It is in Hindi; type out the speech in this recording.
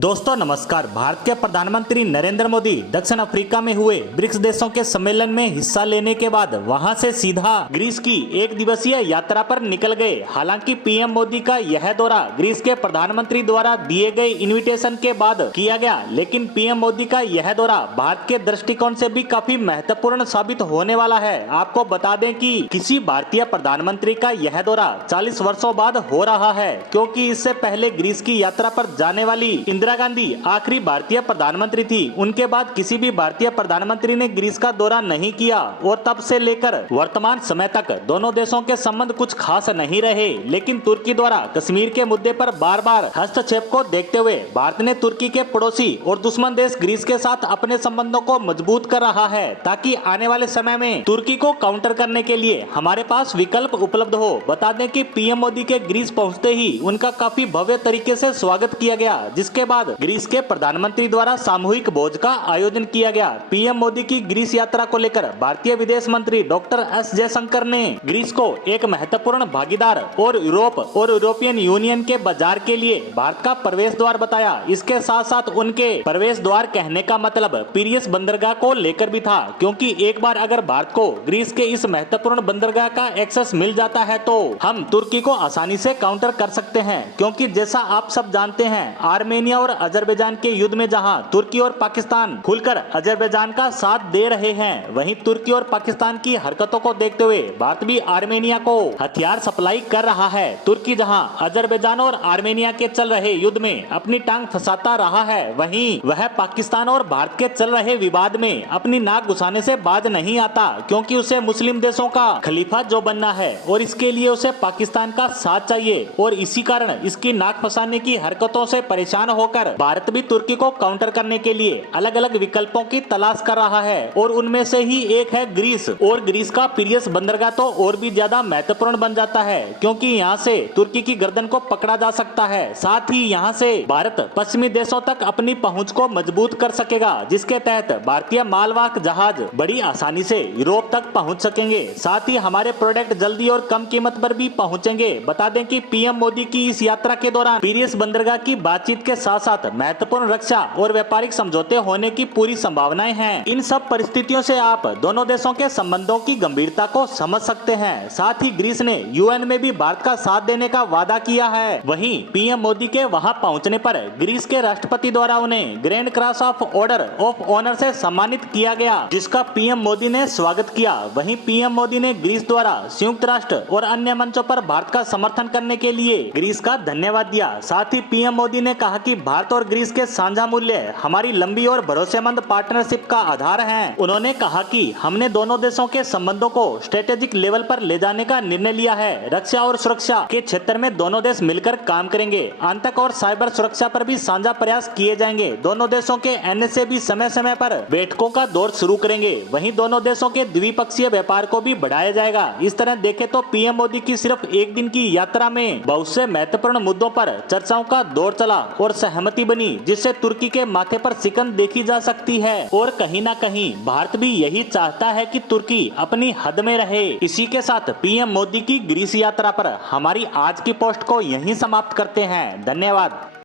दोस्तों नमस्कार। भारत के प्रधानमंत्री नरेंद्र मोदी दक्षिण अफ्रीका में हुए ब्रिक्स देशों के सम्मेलन में हिस्सा लेने के बाद वहां से सीधा ग्रीस की एक दिवसीय यात्रा पर निकल गए। हालांकि पीएम मोदी का यह दौरा ग्रीस के प्रधानमंत्री द्वारा दिए गए इनविटेशन के बाद किया गया, लेकिन पीएम मोदी का यह दौरा भारत के दृष्टिकोण से भी काफी महत्वपूर्ण साबित होने वाला है। आपको बता दें कि किसी भारतीय प्रधानमंत्री का यह दौरा 40 वर्षों बाद हो रहा है, क्योंकि इससे पहले ग्रीस की यात्रा पर जाने वाली इंदिरा गांधी आखिरी भारतीय प्रधानमंत्री थी। उनके बाद किसी भी भारतीय प्रधानमंत्री ने ग्रीस का दौरा नहीं किया और तब से लेकर वर्तमान समय तक दोनों देशों के संबंध कुछ खास नहीं रहे। लेकिन तुर्की द्वारा कश्मीर के मुद्दे पर बार बार हस्तक्षेप को देखते हुए भारत ने तुर्की के पड़ोसी और दुश्मन देश ग्रीस के साथ अपने संबंधों को मजबूत कर रहा है, ताकि आने वाले समय में तुर्की को काउंटर करने के लिए हमारे पास विकल्प उपलब्ध हो। बता दें कि पीएम मोदी के ग्रीस पहुंचते ही उनका काफी भव्य तरीके से स्वागत किया गया, जिसके बाद ग्रीस के प्रधानमंत्री द्वारा सामूहिक भोज का आयोजन किया गया। पीएम मोदी की ग्रीस यात्रा को लेकर भारतीय विदेश मंत्री डॉक्टर एस जयशंकर ने ग्रीस को एक महत्वपूर्ण भागीदार और यूरोप और यूरोपियन यूनियन के बाजार के लिए भारत का प्रवेश द्वार बताया। इसके साथ साथ उनके प्रवेश द्वार कहने का मतलब पीरियस बंदरगाह को लेकर भी था, क्योंकि एक बार अगर भारत को ग्रीस के इस महत्वपूर्ण बंदरगाह का एक्सेस मिल जाता है तो हम तुर्की को आसानी से काउंटर कर सकते हैं। क्योंकि जैसा आप सब जानते हैं, आर्मेनिया और अजरबैजान के युद्ध में जहां तुर्की और पाकिस्तान खुलकर अजरबैजान का साथ दे रहे हैं, वहीं तुर्की और पाकिस्तान की हरकतों को देखते हुए भारत भी आर्मेनिया को हथियार सप्लाई कर रहा है। तुर्की जहां अजरबैजान और आर्मेनिया के चल रहे युद्ध में अपनी टांग फंसाता रहा है, वहीं वह पाकिस्तान और भारत के चल रहे विवाद में अपनी नाक घुसाने से बाज नहीं आता, क्योंकि उसे मुस्लिम देशों का खलीफा जो बनना है और इसके लिए उसे पाकिस्तान का साथ चाहिए। और इसी कारण इसकी नाक फंसाने की हरकतों से परेशान होकर भारत भी तुर्की को काउंटर करने के लिए अलग अलग विकल्पों की तलाश कर रहा है, और उनमें से ही एक है ग्रीस। और ग्रीस का पीरियस बंदरगाह तो और भी ज्यादा महत्वपूर्ण बन जाता है, क्योंकि यहाँ से तुर्की की गर्दन को पकड़ा जा सकता है। साथ ही यहाँ से भारत पश्चिमी देशों तक अपनी पहुंच को मजबूत कर सकेगा, जिसके तहत भारतीय मालवाहक जहाज बड़ी आसानी से यूरोप तक पहुंच सकेंगे। साथ ही हमारे प्रोडक्ट जल्दी और कम कीमत पर भी पहुंचेंगे। बता दें कि पीएम मोदी की इस यात्रा के दौरान पीरियस बंदरगाह की बातचीत के साथ साथ महत्वपूर्ण रक्षा और व्यापारिक समझौते होने की पूरी संभावनाएं हैं। इन सब परिस्थितियों से आप दोनों देशों के संबंधों की गंभीरता को समझ सकते हैं। साथ ही ग्रीस ने यूएन में भी भारत का साथ देने का वादा किया है। वहीं पीएम मोदी के वहां पहुंचने पर ग्रीस के राष्ट्रपति द्वारा उन्हें grand cross of order of honour से सम्मानित किया गया, जिसका पीएम मोदी ने स्वागत किया। वहीं पीएम मोदी ने ग्रीस द्वारा संयुक्त राष्ट्र और अन्य मंचों पर भारत का समर्थन करने के लिए ग्रीस का धन्यवाद दिया। साथ ही पीएम मोदी ने कहा कि भारत और ग्रीस के साझा मूल्य हमारी लंबी और भरोसेमंद पार्टनरशिप का आधार हैं। उन्होंने कहा कि हमने दोनों देशों के संबंधों को स्ट्रेटेजिक लेवल पर ले जाने का निर्णय लिया है। रक्षा और सुरक्षा के क्षेत्र में दोनों देश मिलकर काम करेंगे। आतंक और साइबर सुरक्षा पर भी साझा प्रयास किए जाएंगे। दोनों देशों के एनएसए भी समय समय पर बैठकों का दौर शुरू करेंगे। वहीं दोनों देशों के द्विपक्षीय व्यापार को भी बढ़ाया जाएगा। इस तरह देखें तो पीएम मोदी की सिर्फ एक दिन की यात्रा में बहुत से महत्वपूर्ण मुद्दों पर चर्चाओं का दौर चला और सहमति बनी, जिससे तुर्की के माथे पर सिकन देखी जा सकती है। और कहीं ना कहीं भारत भी यही चाहता है कि तुर्की अपनी हद में रहे। इसी के साथ पीएम मोदी की ग्रीस यात्रा पर हमारी आज की पोस्ट को यहीं समाप्त करते हैं। धन्यवाद।